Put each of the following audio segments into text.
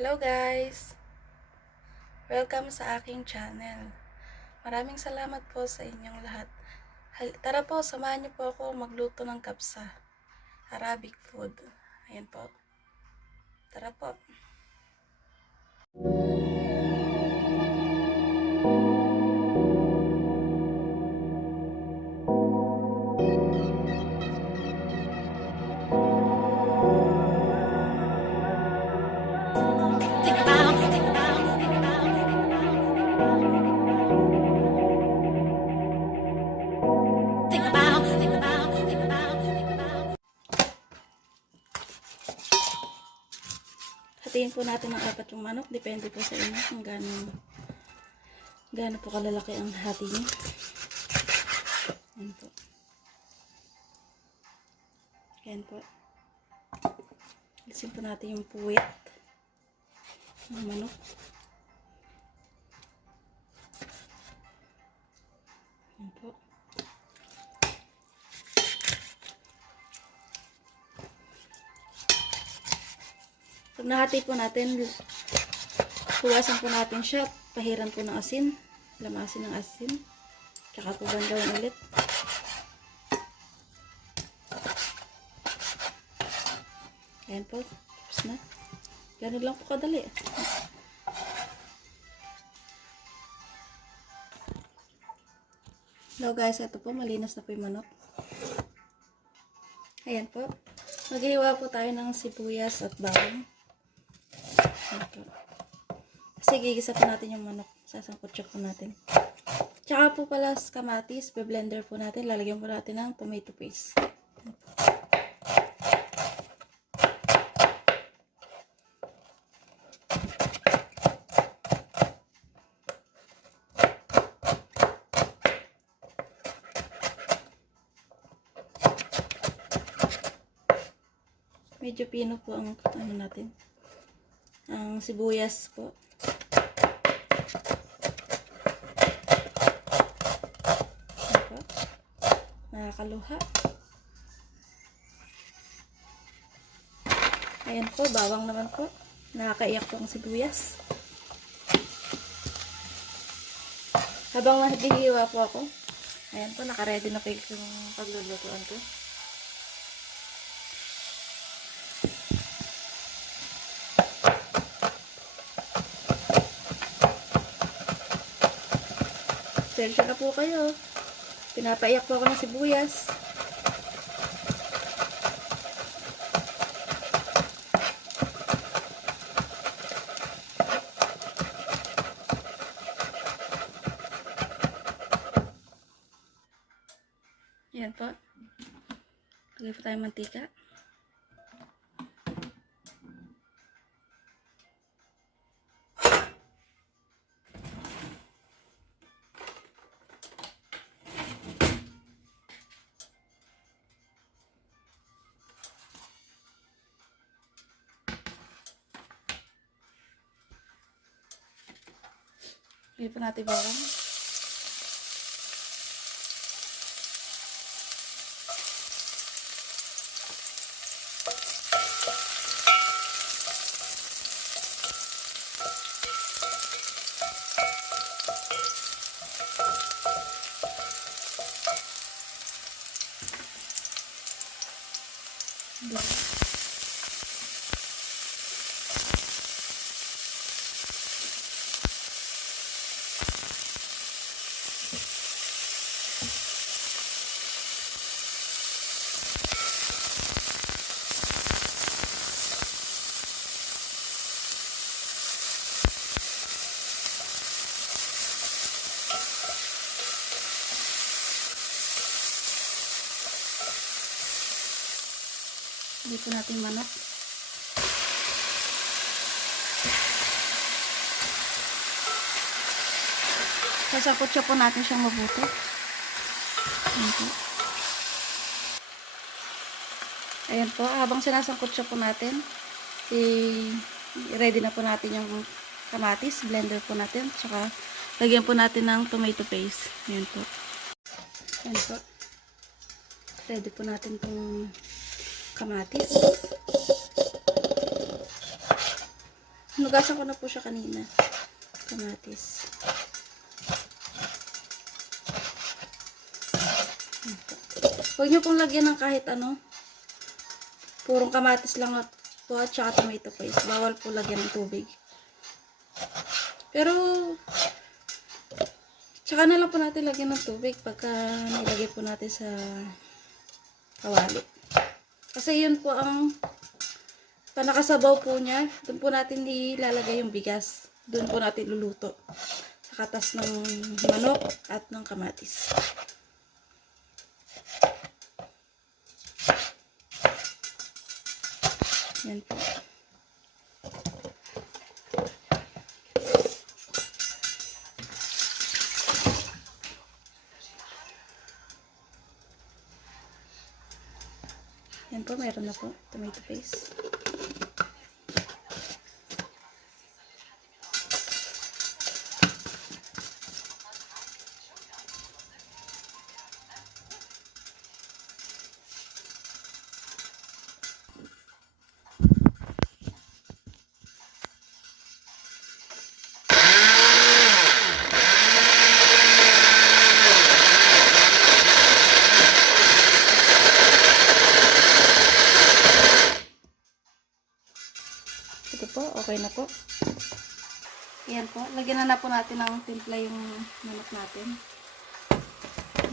Hello guys! Welcome sa aking channel. Maraming salamat po sa inyong lahat. Tara po, samahan niyo po ako magluto ng kapsa. Arabic food. Ayan po. Tara po. Hatiin po natin ng apat yung manok. Depende po sa inyo kung gaano po kalalaki ang hati niyo. Ayan po. Ayan po. Alisin po natin yung puwit ng manok. Ayan po. Pag nahati po natin, huwasan po natin siya. Pahiran po ng asin. Lamasin ng asin. Tsaka po gawin ulit. Ayan po. Tapos na. Ganun lang po kadali. Hello guys, ito po. Malinas na po yung manok. Ayan po. Maghihiwa po tayo ng sibuyas at bawang. Kasi gigisa po natin yung manok. Sasangkot-chop po natin. Tsaka po pala kamatis, be-blender po natin. Lalagyan po natin ng tomato paste. Medyo pino po ang ano natin. Ang sibuyas po. Ito. Nakakaluha. Ayan po, bawang naman po. Nakakaiyak po ang sibuyas. Habang naghihiwa po ako, ayan po, nakaready na po yung paglulutuan ko. Sensya na po kayo. Pinapaiyak po ako ng sibuyas. Ayan po. Lagay po tayong mantika. Lagay po natin bawang. Dito natin manok. Sasakot siya po natin siyang mabuti. Ayan po. Ayan po. Habang sinasangkot siya po natin, ready na po natin yung kamatis. Blender po natin. Tsaka lagyan po natin ng tomato paste. Ayan po. Ayan po. Ready po natin itong kamatis. Hinugasan ko na po siya kanina. Kamatis. Huwag niyo pong lagyan ng kahit ano. Purong kamatis lang po at saka tomato paste. Bawal po lagyan ng tubig. Pero, tsaka na lang po natin lagyan ng tubig pagka nilagay po natin sa kawali. Kasi yun po ang panakasabaw po niya. Doon po natin ilalagay yung bigas. Doon po natin luluto. Sa katas ng manok at ng kamatis. Yan po. Yan po, meron na po. Tomato paste. Ito po, okay na po. Ayan po, lagyan na po natin ng timpla yung manok natin.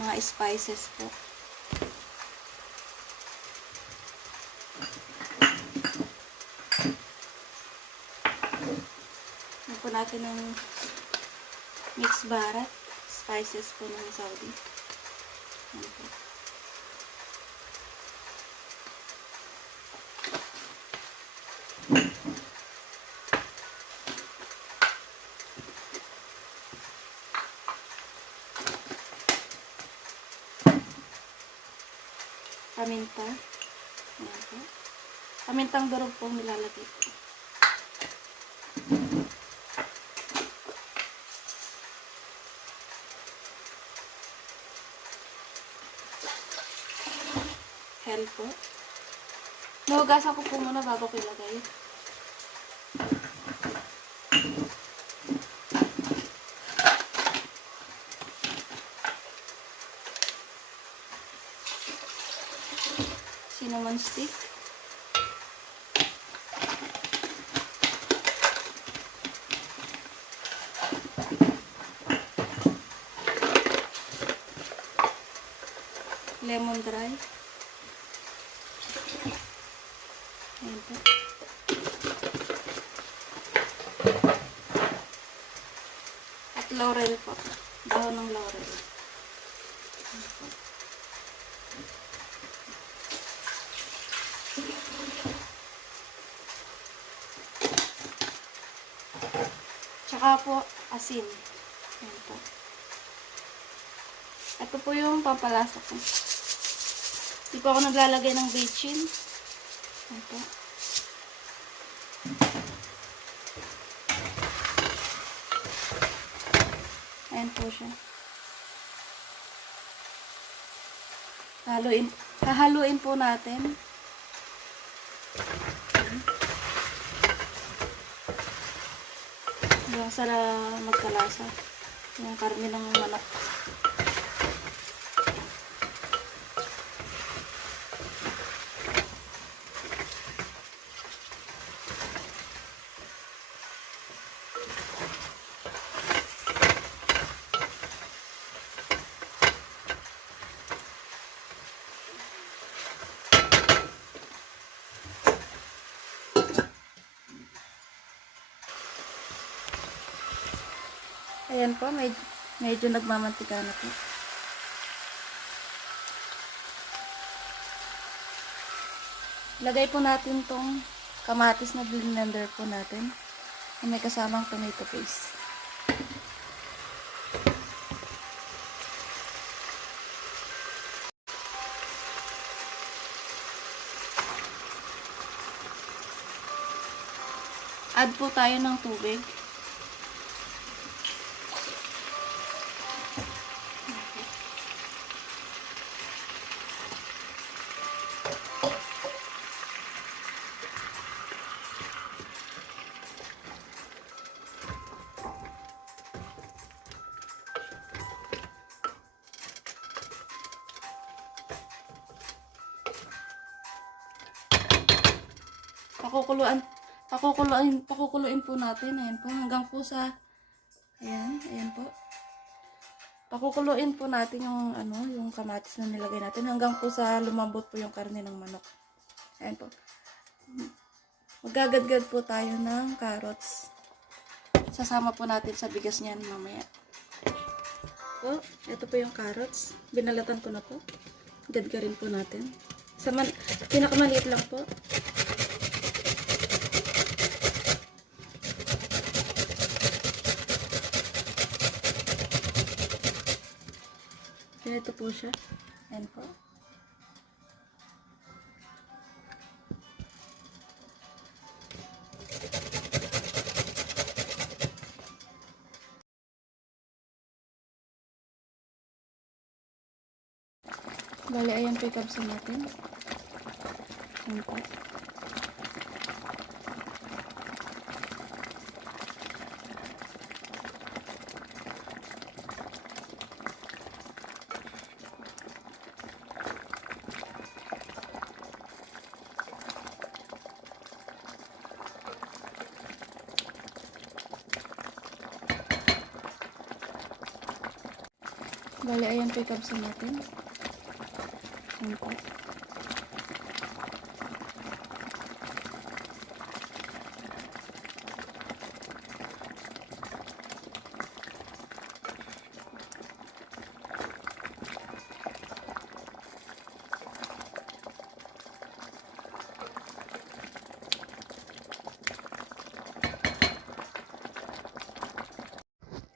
Mga spices po. Lagyan po natin ng mixed barat. Spices po ng Saudi. Ayan po. Paminta. Ayan po. Pamintang durog po nilalagay po. Hell po. Nahugasan ko po muna bago ko ilagay. Cinnamon stick. Lemon dry. Ayan po. At laurel po. Dahon ng laurel. Ayan po. Tsaka po, asin. Ayan po. Ito po yung pampalasa ko. Hindi po ako naglalagay ng bechin. Ayan po. Ayan po siya. Hahaluin po natin. Hanggang sa magkalasa. Yung karne ng manok. Ayan po, medyo nagmamantika na po. Lagay po natin tong kamatis na blender po natin. May kasamang tomato paste. Add po tayo ng tubig. pakukuluin po natin. Ayan po, hanggang po sa, ayan po. Pakukuluin po natin yung, yung kamatis na nilagay natin, hanggang po sa lumambot po yung karne ng manok. Ayan po. Magagadgad po tayo ng carrots. Sasama po natin sa bigas niyan mamaya. Po, ito po yung carrots. Binalatan ko na po. Gadgarin po natin. Pinakamaliit lang po. Ganito po siya. Ayan po. Bali, ayan po yung kabsa natin. Ayan po. Bali, ayan po yung kabsa natin. Ayan po.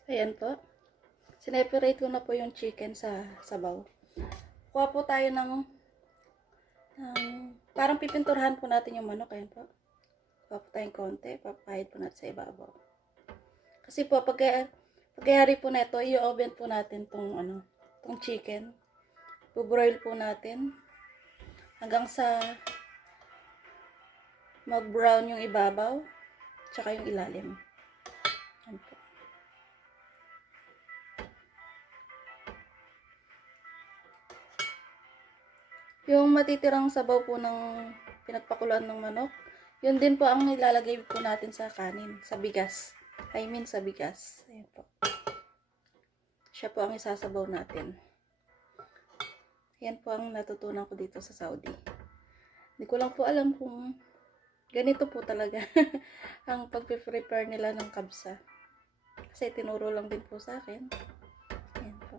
Ayan po. Sineparate ko na po yung chicken sa sabaw. Kuha po tayo ng parang pipinturahan po natin yung manok. Ayan po. Kuha po tayong konti. Papahid po natin sa ibabaw. Kasi po, pagkayari po na ito, i-oven po natin tong chicken. Bubroil po natin hanggang sa mag-brown yung ibabaw tsaka yung ilalim. Ayan po. Yung matitirang sabaw po ng pinagpakuluan ng manok, yun din po ang ilalagay po natin sa kanin, sa bigas. Sa bigas. Ayan po. Siya po ang isasabaw natin. Yan po ang natutunan ko dito sa Saudi. Hindi ko lang po alam kung ganito po talaga ang pag-prepare nila ng kabsa. Kasi tinuro lang din po sa akin. Ayan po.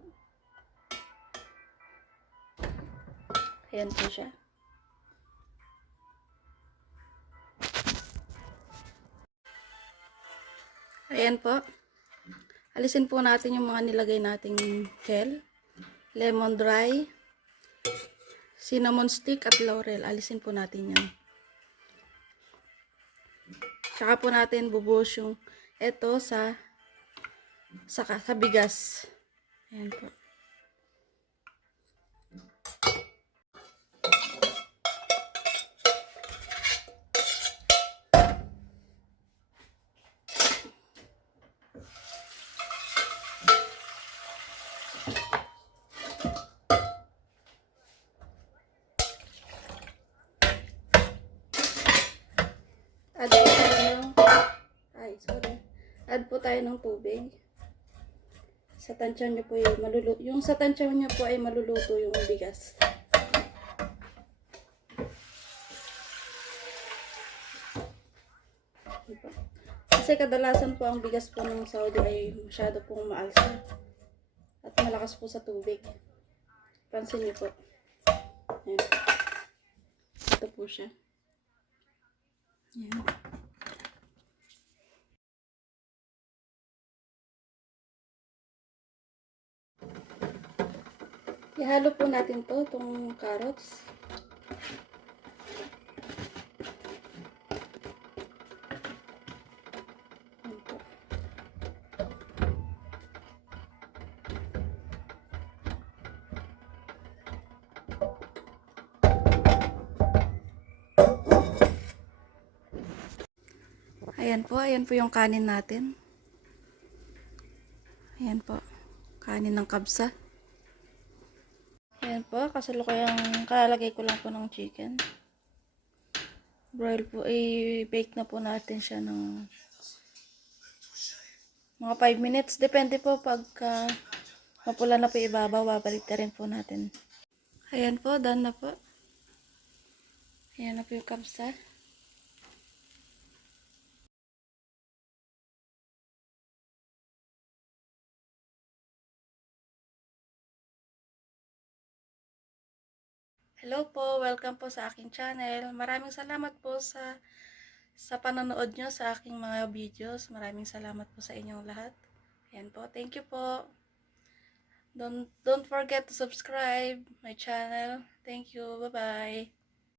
Ayan po siya. Ayan po. Alisin po natin yung mga nilagay nating gel, lemon dry, cinnamon stick at laurel. Alisin po natin yan. Tsaka po natin bubuhos yung ito sa bigas. Ayan po. Add po tayo ng tubig. Sa tansya nyo po ay maluluto yung bigas. Kasi kadalasan po ang bigas po ng Saudi ay masyado pong maalsa at malakas po sa tubig. Pansin nyo po. Ayan. Ito po siya. Ayan. Ihalo po natin itong carrots. Ayan po yung kanin natin. Ayan po, kanin ng kabsa. Ayan po, kasalukuyang kalalagay ko lang po ng chicken. broil po, i-bake na po natin siya ng mga 5 minutes. Depende po pagka mapula na po ibabaw, babalik na rin po natin. Ayan po, done na po. Ayan na po yung kapsa. Hello po, welcome po sa aking channel. Maraming salamat po sa panonood nyo sa aking mga videos. Maraming salamat po sa inyong lahat. Ayan po, thank you po. Don't forget to subscribe my channel. Thank you. Bye-bye.